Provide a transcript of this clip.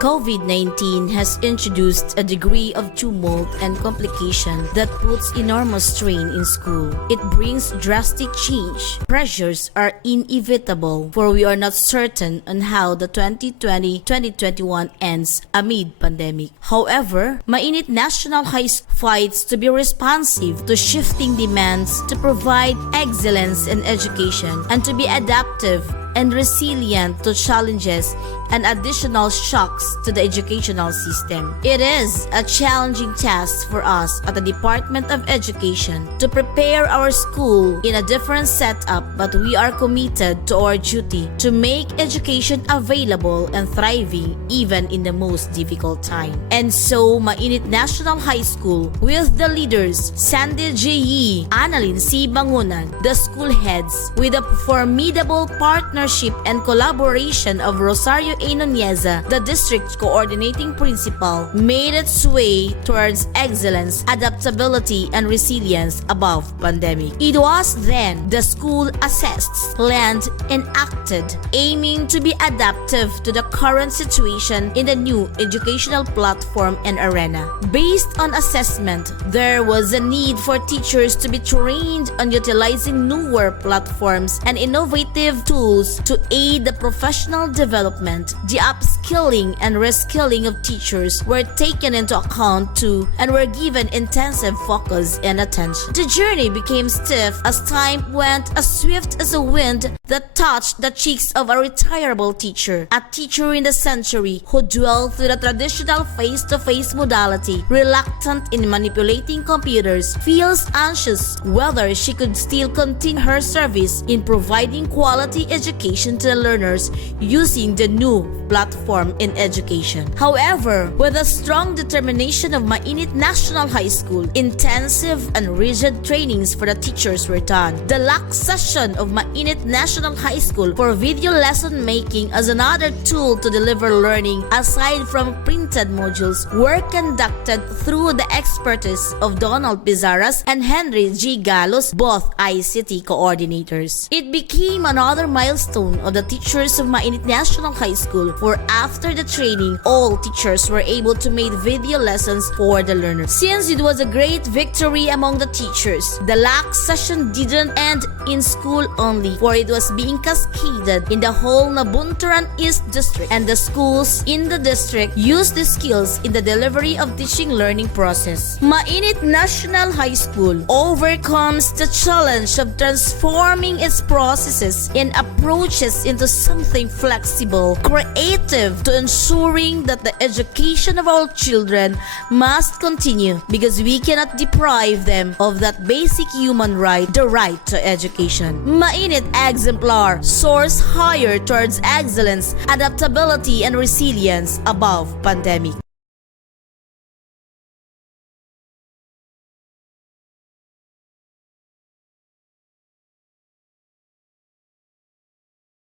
COVID-19 has introduced a degree of tumult and complication that puts enormous strain in school. It brings drastic change. Pressures are inevitable, for we are not certain on how the 2020-2021 ends amid pandemic. However, Mainit National High School fights to be responsive to shifting demands, to provide excellence in education, and to be adaptive and resilient to challenges and additional shocks to the educational system. It is a challenging task for us at the Department of Education to prepare our school in a different setup, but we are committed to our duty to make education available and thriving even in the most difficult time. And so, Mainit National High School, with the leaders, Sandy J. Yee, Annalyn C. Bangunan, the school heads, with a formidable partnership and collaboration of Rosario A. Nuneza, the district coordinating principal, made its way towards excellence, adaptability, and resilience above pandemic. It was then the school assessed, planned, and acted, aiming to be adaptive to the current situation in the new educational platform and arena. Based on assessment, there was a need for teachers to be trained on utilizing newer platforms and innovative tools to aid the professional development. The upskilling and reskilling of teachers were taken into account too and were given intensive focus and attention. The journey became stiff as time went, as swift as a wind that touched the cheeks of a retirable teacher, a teacher in the century who dwelled through the traditional face-to-face modality, reluctant in manipulating computers, feels anxious whether she could still continue her service in providing quality education to the learners using the new platform in education. However, with a strong determination of Mainit National High School, intensive and rigid trainings for the teachers were done. The LAC Session of Mainit National High School for video lesson making as another tool to deliver learning aside from printed modules were conducted through the expertise of Donald Pizarras and Henry G. Galos, both ICT coordinators. It became another milestone of the teachers of Mainit National High School, for after the training, all teachers were able to make video lessons for the learners. Since it was a great victory among the teachers, the LAC session didn't end in school only, for it was being cascaded in the whole Nabunturan East District, and the schools in the district used the skills in the delivery of teaching learning process. Mainit National High School overcomes the challenge of transforming its processes and approaches into something flexible, creative, to ensuring that the education of our children must continue, because we cannot deprive them of that basic human right, the right to education. Mainit Exemplar soars higher towards excellence, adaptability, and resilience above pandemic.